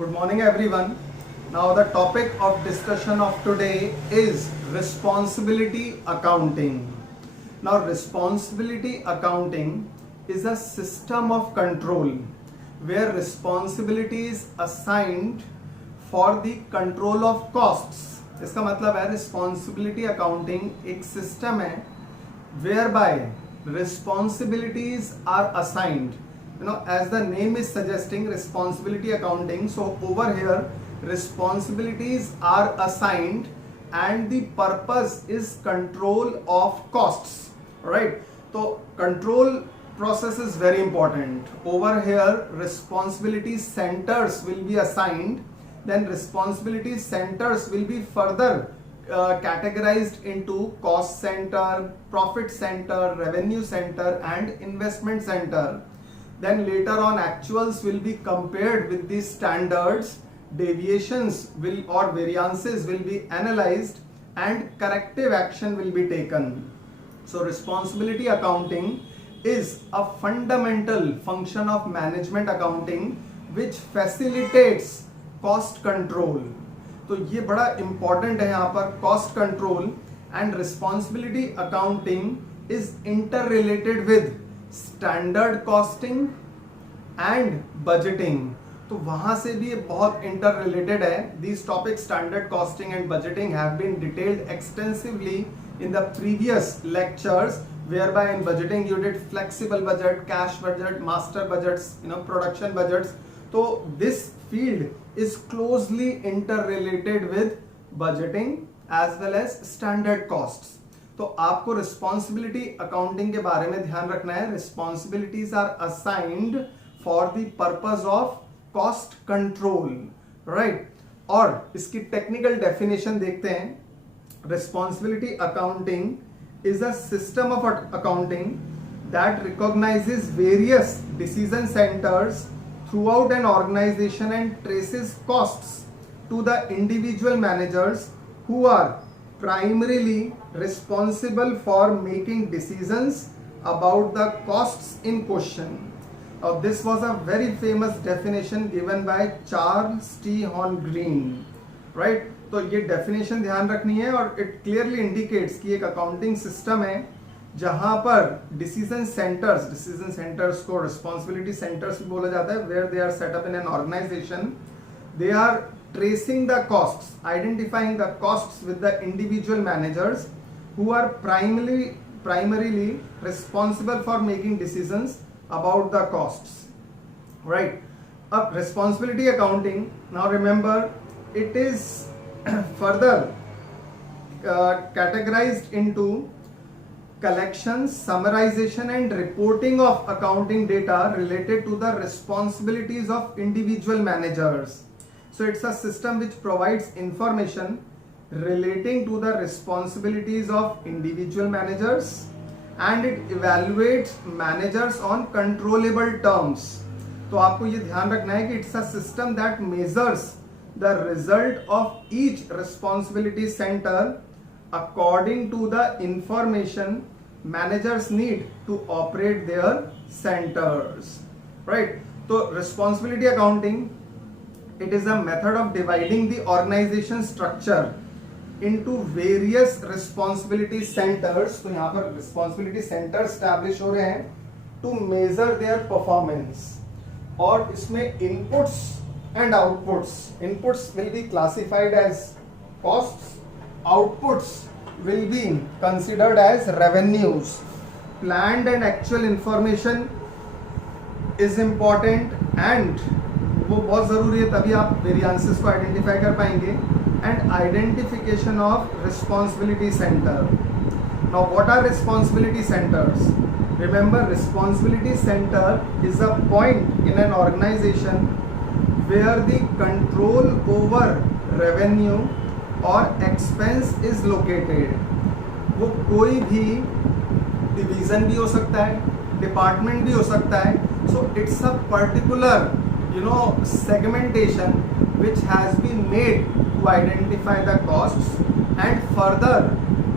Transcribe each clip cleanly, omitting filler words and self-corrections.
Good morning, everyone. Now, the topic of discussion of today is responsibility accounting. Now, responsibility accounting is a system of control where responsibility is assigned for the control of costs. इसका मतलब है responsibility accounting एक system है whereby responsibilities are assigned. As the name is suggesting, responsibility accounting, so over here responsibilities are assigned and the purpose is control of costs, right? So control process is very important. Over here responsibility centers will be assigned, then responsibility centers will be further categorized into cost center, profit center, revenue center and investment center. Then later on actuals will be compared with the standards, deviations will or variances will be analyzed and corrective action will be taken. So responsibility accounting is a fundamental function of management accounting which facilitates cost control. तो ये बड़ा important है यहाँ पर cost control and responsibility accounting is interrelated with standard costing and budgeting. तो वहां से भी ये बहुत इंटर रिलेटेड है. These topic standard costing and budgeting have been detailed extensively in the previous lectures, whereby in budgeting you did flexible budget, cash budget, master budgets, production budgets. So this field is closely interrelated with budgeting as well as standard costs. तो आपको responsibility accounting के बारे में ध्यान रखना है. Responsibilities are assigned for the purpose of cost control, right. और इसकी टेक्निकल डेफिनेशन देखते हैं. Responsibility accounting is a system of accounting that recognises various decision centres throughout an organisation and traces costs to the individual managers who are primarily responsible for making decisions about the costs in question. Now this was a very famous definition given by Charles T. Horn Green, right? तो ये definition ध्यान रखनी है और it clearly indicates कि एक accounting system है जहां पर decision centers को responsibility centers भी बोला जाता है, where they are set up in an organization. They are tracing the costs, identifying the costs with the individual managers who are primarily responsible for making decisions about the costs, right? Responsibility accounting, now remember, it is further categorized into collections, summarization and reporting of accounting data related to the responsibilities of individual managers. So it's a system which provides information relating to the responsibilities of individual managers and it evaluates managers on controllable terms. तो आपको ये ध्यान रखना है कि it's a system that measures the result of each responsibility center according to the information managers need to operate their centers, right? तो responsibility accounting, it is a method of dividing the organization structure into various responsibility centers. तो यहाँ पर responsibility centers establish हो रहे हैं to measure their performance. और इसमें inputs and outputs. Inputs will be classified as costs. Outputs will be considered as revenues. Planned and actual information is important and वो बहुत ज़रूरी है, तभी आप वेरिएंसेस को आइडेंटिफाई कर पाएंगे. And identification of responsibility centre. Now what are responsibility centres? Remember, responsibility centre is a point in an organisation where the control over revenue और एक्सपेंस इज लोकेटेड. वो कोई भी डिवीजन भी हो सकता है, डिपार्टमेंट भी हो सकता है. So it's a particular segmentation which has been made to identify the costs, and further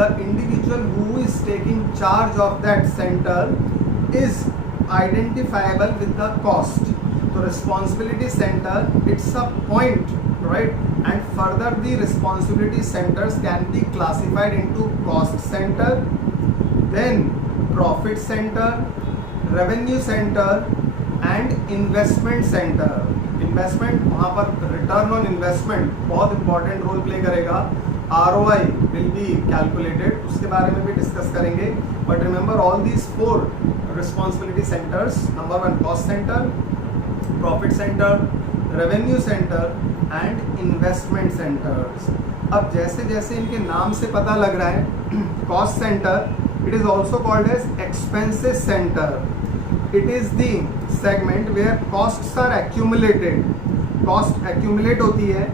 the individual who is taking charge of that center is identifiable with the cost. तो responsibility center, it's a point, right? And further the responsibility centers can be classified into cost center, then profit center, revenue center and investment center. Investment, वहाँ पर return on investment बहुत important role play करेगा. ROI will be calculated, उसके बारे में भी discuss करेंगे. But remember all these 4 responsibility centres. Number 1 cost centre, profit centre, revenue centre and investment centres. अब जैसे जैसे इनके नाम से पता लग रहा है, cost centre, it is also called as expenses centre. It is the segment where costs are accumulated. Cost accumulate होती है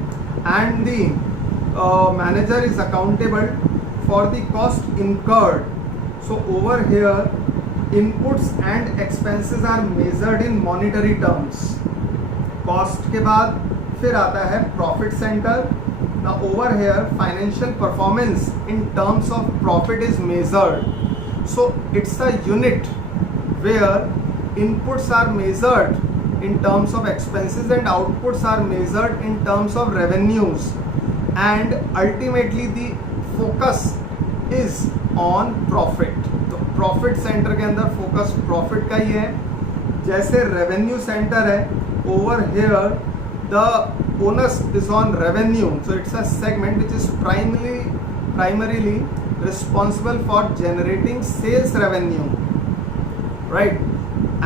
and the manager is accountable for the cost incurred. So over here, inputs and expenses are measured in monetary terms. Cost के बाद फिर आता है profit center. Now over here, financial performance in terms of profit is measured. So it's a unit where inputs are measured in terms of expenses and outputs are measured in terms of revenues, and ultimately the focus is on profit. तो profit center के अंदर focus profit का ही है. जैसे revenue center है, over here the onus is on revenue, so it's a segment which is primarily responsible for generating sales revenue, right?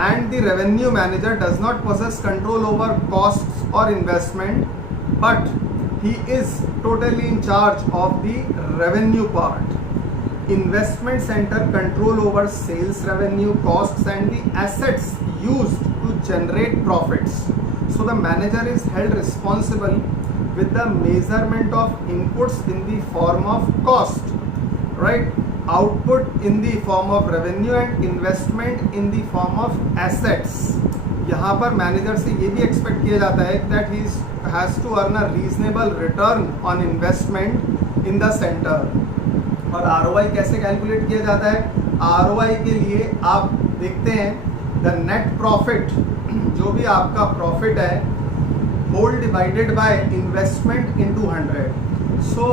And the revenue manager does not possess control over costs or investment, but he is totally in charge of the revenue part. Investment center control over sales revenue, costs and the assets used to generate profits. So the manager is held responsible with the measurement of inputs in the form of cost, right? Output in the form of revenue and investment in the form of assets. यहाँ पर manager से ये भी expect किया जाता है that he has to earn a reasonable return on investment in the center. और ROI कैसे कैलकुलेट किया जाता है? ROI के लिए आप देखते हैं the net profit, जो भी आपका प्रॉफिट है, whole divided by investment into 100. So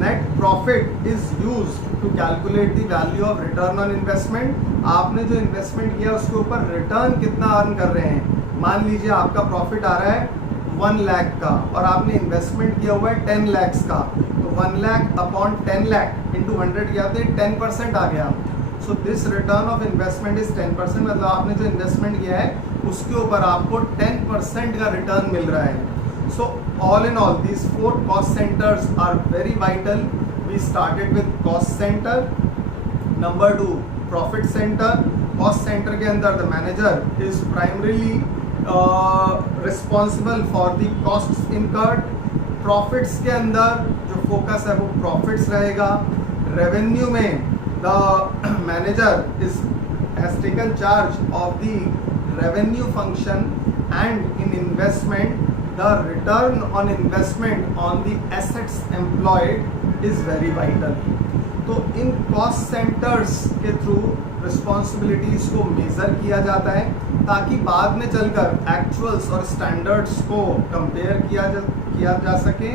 net profit is used to calculate the value of return on investment. आपने जो इन्वेस्टमेंट किया उसके ऊपर रिटर्न कितना अर्न कर रहे हैं. मान लीजिए आपका प्रॉफिट आ रहा है 1 लाख का और आपने इन्वेस्टमेंट किया हुआ है 10 लाख का, तो 1 लाख अपॉन 10 लाख इंटू 100 किया तो 10% आ गया. So this return of investment is 10%. मतलब आपने जो इन्वेस्टमेंट किया है उसके ऊपर आपको 10% का रिटर्न मिल रहा है. So all in all, these 4 cost centers are very vital. We started with cost center. Number 2, profit center. Cost center के अंदर the manager is primarily responsible for the costs incurred. Profits के अंदर जो focus है वो profits रहेगा. Revenue में the manager has taken charge of the revenue function, and in investment the return on investment on the assets employed is very vital. तो इन cost centers के through responsibilities को measure किया जाता है ताकि बाद में चलकर actuals और standards को compare किया जा सके,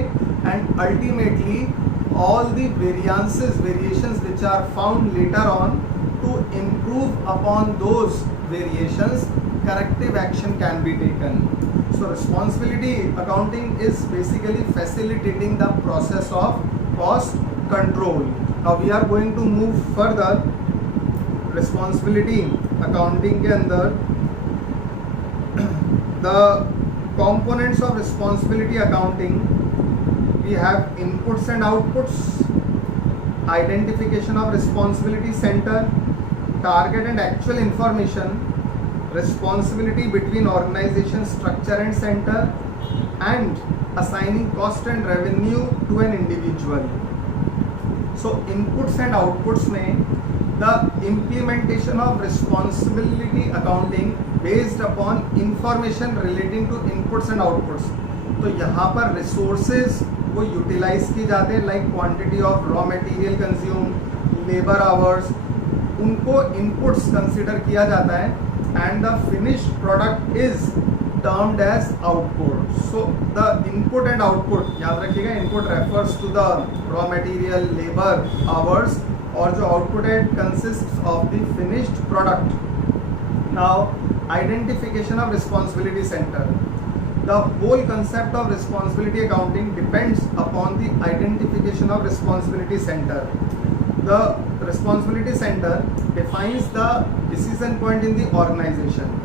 and ultimately all the variations which are found later on, to improve upon those variations, corrective action can be taken. So responsibility accounting is basically facilitating the process of cost control. Now we are going to move further. Responsibility accounting के अंदर the components of responsibility accounting, we have inputs and outputs, identification of responsibility center, target and actual information, responsibility between organization structure and center, and assigning cost and revenue to an individual. So inputs and outputs में the implementation of responsibility accounting based upon information relating to inputs and outputs. तो यहाँ पर resources वो utilize की जाते हैं, like quantity of raw material consumed, labor hours, उनको inputs consider किया जाता है, and the finished product is termed as output. So the input and output, याद रखिएगा, input refers to the raw material, labor, hours, और जो output है consists of the finished product. Now identification of responsibility center. The whole concept of responsibility accounting depends upon the identification of responsibility center. The responsibility center defines the decision point in the organization.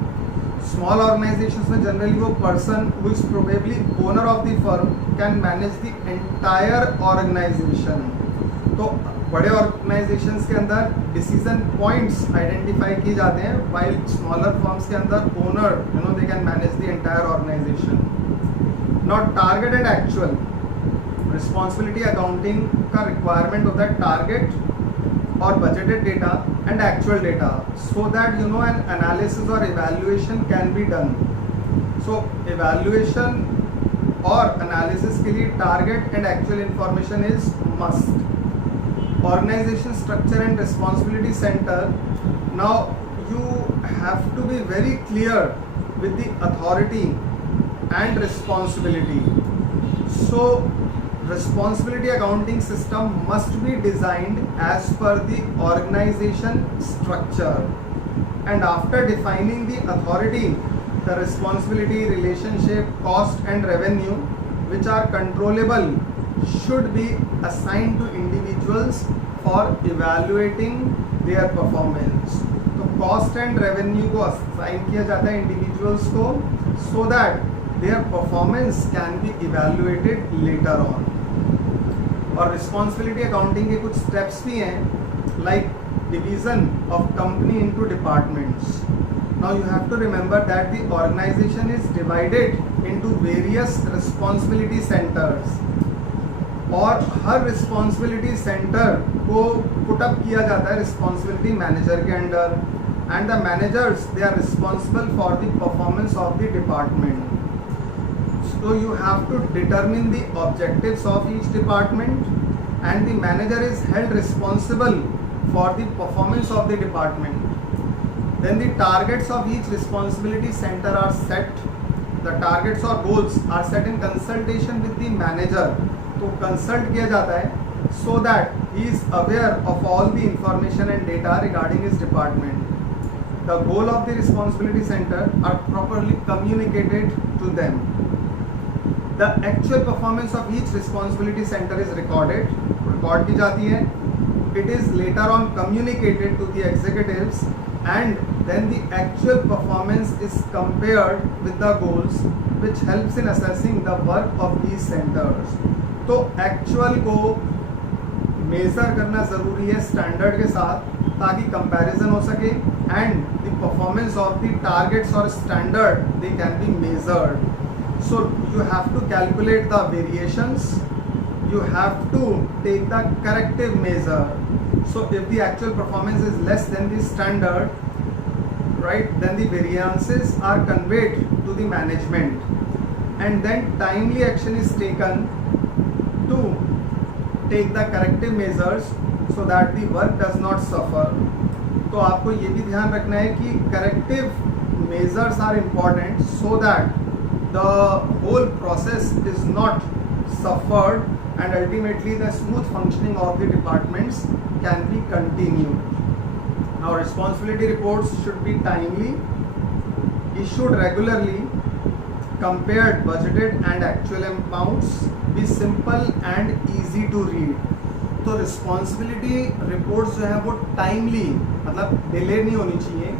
Small organizations में generally वो person who is probably owner of the firm can manage the entire organization. तो बड़े organizations के अंदर decision points identify किए जाते हैं, while smaller firms के अंदर owner, they can manage the entire organization. Now target and actual. Responsibility accounting का requirement होता है target or budgeted data and actual data, so that an analysis or evaluation can be done. So evaluation or analysis के लिए target and actual information is must. Organization structure and responsibility center. Now you have to be very clear with the authority and responsibility. So responsibility accounting system must be designed as per the organization structure, and after defining the authority, the responsibility, relationship, cost and revenue which are controllable should be assigned to individuals for evaluating their performance. तो cost and revenue को assign किया जाता है individuals को, so that their performance can be evaluated later on. और responsibility accounting के कुछ steps भी हैं, like division of company into departments. Now you have to remember that the organisation is divided into various responsibility centres, और हर responsibility centre को put up किया जाता है रिस्पॉन्सिबिलिटी मैनेजर के under, and the managers they are responsible for the performance of the department. So you have to determine the objectives of each department, and the manager is held responsible for the performance of the department. Then the targets of each responsibility center are set. The targets or goals are set in consultation with the manager. तो consult किया जाता है so that he is aware of all the information and data regarding his department. The goal of the responsibility center are properly communicated to them. The actual performance of each responsibility center is recorded, record की जाती है. It is later on communicated to the executives, and then the actual performance is compared with the goals, which helps in assessing the work of these centers. तो actual को measure करना ज़रूरी है standard के साथ, ताकि comparison हो सके, and the performance of the targets or standard they can be measured. So you have to calculate the variations, you have to take the corrective measure. So if the actual performance is less than the standard, right, then the variances are conveyed to the management, and then timely action is taken to take the corrective measures so that the work does not suffer. तो आपको ये भी ध्यान रखना है कि corrective measures are important so that the whole process is not suffered, and ultimately the smooth functioning of the departments can be continued. Now responsibility reports should be timely, issued regularly, compared budgeted and actual amounts, be simple and easy to read. तो responsibility reports जो है वो timely, मतलब delay नहीं होनी चाहिए,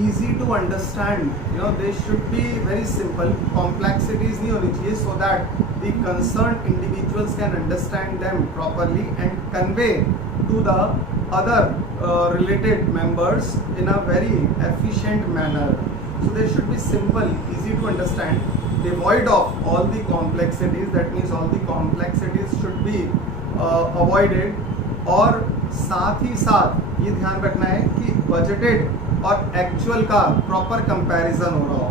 easy to understand, they should be very simple, complexities नहीं होनी चाहिए, so that the concerned individuals can understand them properly and convey to the other related members in a very efficient manner. So they should be simple, easy to understand, devoid of all the complexities. That means all the complexities should be avoided. और साथ ही साथ ये ध्यान रखना है कि budgeted और actual का प्रॉपर कंपैरिजन हो रहा हो.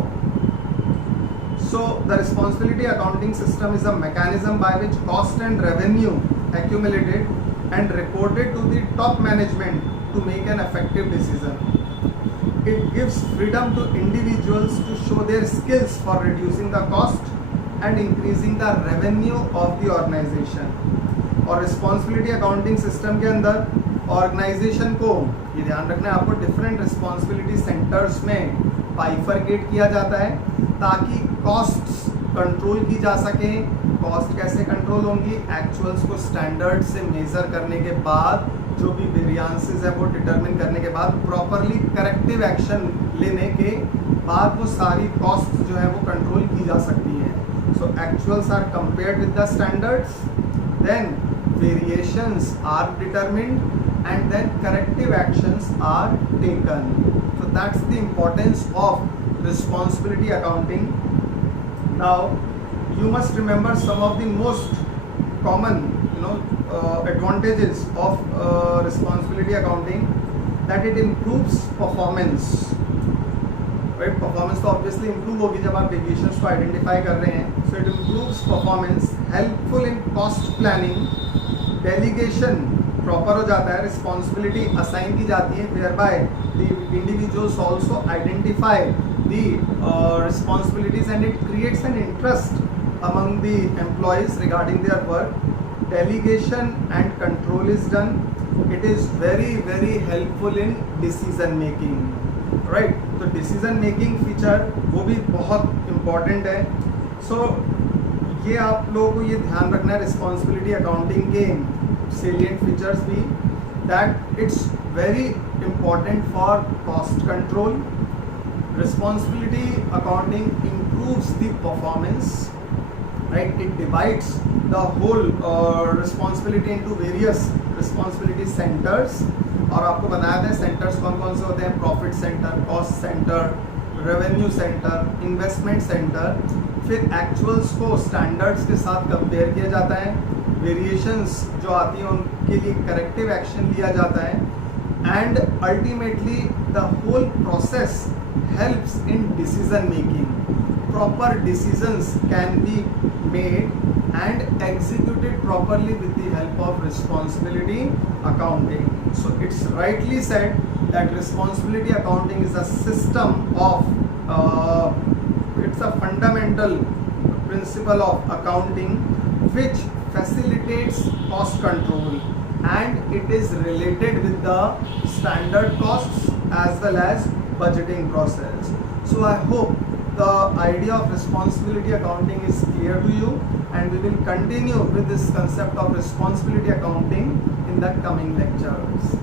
So the responsibility accounting system is a mechanism by which cost and revenue accumulated and reported to the top management to make an effective decision. it gives freedom to individuals to show their skills for reducing the cost and increasing the revenue of the organization. और responsibility accounting system के अंदर organisation को, ये ध्यान रखना है आपको, different responsibility centres में बाइफरकेट किया जाता है ताकि कॉस्ट्स कंट्रोल की जा सके। कॉस्ट कैसे कंट्रोल होंगी? एक्चुअल्स को स्टैंडर्ड से मेजर करने के बाद, जो भी वेरिएंसेस है वो डिटरमिन करने के बाद, प्रॉपरली करेक्टिव एक्शन लेने के बाद वो सारी कॉस्ट जो है वो कंट्रोल की जा सकती है। So actuals are compared with the standards, then variations are determined and then corrective actions are taken. So that's the importance of responsibility accounting. Now you must remember some of the most common advantages of responsibility accounting, that it improves performance. Right? Performance तो obviously improve होगी जब आप deviations को identify कर रहे हैं. So it improves performance, helpful in cost planning, delegation proper हो जाता है, रिस्पॉन्सिबिलिटी असाइन की जाती है, whereby the individuals also identify the responsibilities and it creates an interest among the employees regarding their work. Delegation and control is done. It is very very helpful in decision making. Right, तो decision making feature वो भी बहुत important है. सो ये आप लोगों को ये ध्यान रखना है रिस्पॉन्सिबिलिटी अकाउंटिंग के salient features be that it's very important for cost control. Responsibility accounting improves the performance, right? It divides the whole responsibility into various responsibility centers. और आपको बताया था सेंटर्स कौन कौन से होते हैं? Profit centre, cost centre, revenue centre, investment centre. फिर एक्चुअल्स को स्टैंडर्ड्स के साथ कंपेयर किया जाता है. वेरिएशंस जो आती हैं उनके लिए करेक्टिव एक्शन लिया जाता है. And ultimately the whole process helps in decision making. Proper decisions can be made and executed properly with the help of responsibility accounting. So it's rightly said that responsibility accounting is a system of it's a fundamental principle of accounting which facilitates cost control and it is related with the standard costs as well as budgeting process. So I hope the idea of responsibility accounting is clear to you and we will continue with this concept of responsibility accounting in the coming lectures.